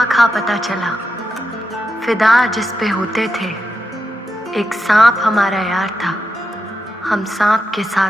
बेखाखा पता चला, फिदा जिस पे होते थे। एक सांप हमारा यार था, हम सांप के साथ